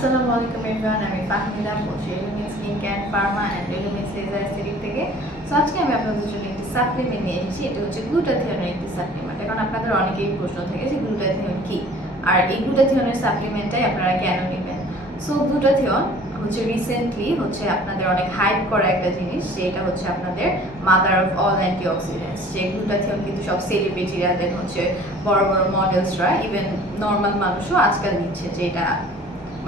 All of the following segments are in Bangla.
আসসালামু আলাইকুম এভরিওয়ান, আমি ফাহমিদা বলছি elements skin care pharma and elements laser aesthetic থেকে। সো আজকে আমি আপনাদের জন্য একটি সাপ্লিমেন্ট নিয়ে এসেছি। এটা হচ্ছে গ্লুটাথিয়নের একটি সাপ্লিমেন্ট। এখন আপনাদের অনেকেই প্রশ্ন থাকে যে গ্লুটাথিয়ন কি, আর এই গ্লুটাথিয়নের সাপ্লিমেন্টটাই আপনারা কেন নেবেন। সো গ্লুটাথিয়ন হচ্ছে রিসেন্টলি হচ্ছে আপনাদের অনেক হাইপ করা একটা জিনিস, যেটা হচ্ছে আপনাদের মাদার অফ অল অ্যান্টিঅক্সিডেন্টস। যে গ্লুটাথিয়ন কিন্তু সব সেলিব্রিটিরা, দেন হচ্ছে বড় বড় মডেলসরা, ইভেন নর্মাল মানুষও আজকাল নিচ্ছে, যে এটা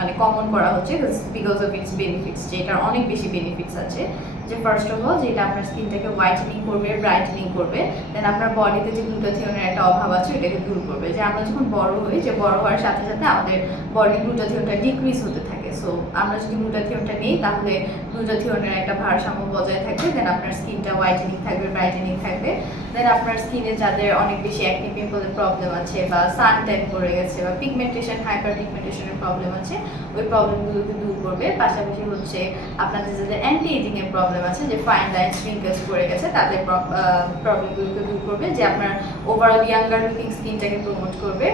মানে কমন করা হচ্ছে বিকজ অফ ইটস বেনিফিটস। যে এটার অনেক বেশি বেনিফিটস আছে। যে ফার্স্ট অফ অল, যেটা আপনার স্কিনটাকে হোয়াইটেনিং করবে, ব্রাইটেনিং করবে, দেন আপনার বডিতে যে গ্লুটাথিয়নের একটা অভাব আছে এটাকে দূর করবে। যে আমরা যখন বড় হই, যে বড় হওয়ার সাথে সাথে আমাদের বডি গ্লুটাথিয়নটা ডিক্রিজ হতে থাকে। সো আমরা যদি গ্লুটাথিয়নটা নিই তাহলে গ্লুটাথিয়নের একটা ভারসাম্য বজায় থাকবে, দেন আপনার স্কিনটা হোয়াইটেনিং থাকবে, ব্রাইটেনিং থাকবে। দেন আপনার স্কিনে যাদের অনেক বেশি অ্যাকনি পিম্পলের প্রবলেম আছে, বা সান ট্যান পড়ে গেছে, বা পিগমেন্টেশন, হাইপার পিগমেন্টেশনের প্রবলেম আছে, ওই প্রবলেমগুলোকে দূর করবে। পাশাপাশি হচ্ছে আপনাদের যাদের অ্যান্টি এজিং এর প্রবলেম আছে, যে ফাইন লাইন রিঙ্কেলস পড়ে গেছে, তাদের প্রবলেমগুলোকে দূর করবে। যে আপনার ওভারঅল ইয়াঙ্গার লুকিং স্কিনটাকে প্রমোট করবে।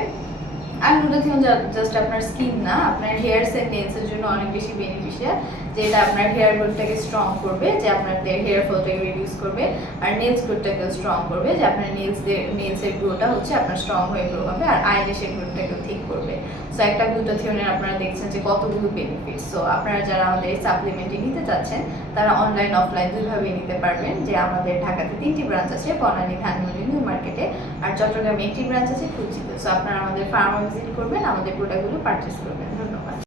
আর গ্লুটাথিয়ন জাস্ট আপনার স্কিন না, আপনার হেয়ারস এন্ড নেলসের জন্য অনেক বেশি বেনিফিশিয়াল। যেটা আপনার হেয়ার গ্রোথটাকে স্ট্রং করবে, যে আপনাদের হেয়ার ফলটাকে রিডিউস করবে। আর নেলস গ্রোথটাকেও স্ট্রং করবে, যে আপনার নেলসের গ্রোটা হচ্ছে আপনার স্ট্রং হয়ে গ্রো হবে। আর আইল্যাশের গ্রোথটাকেও ঠিক করবে। সো একটা গ্লুটাথিয়নের আপনারা দেখছেন যে কতগুলো বেনিফিট। সো আপনারা যারা আমাদের এই সাপ্লিমেন্টটি নিতে চাচ্ছেন, তারা অনলাইন অফলাইন দুইভাবেই নিতে পারবেন। যে আমাদের ঢাকাতে 3টি ব্রাঞ্চ আছে, বনানী, ধানমন্ডি, নিউ মার্কেটে। আর চট্টগ্রামে একটি ব্রাঞ্চ আছে, খুলচিতে। সো আপনারা আমাদের ফার্মা ভিজিট করবেন, আমাদের প্রোডাক্টগুলো পারচেস করবেন। ধন্যবাদ।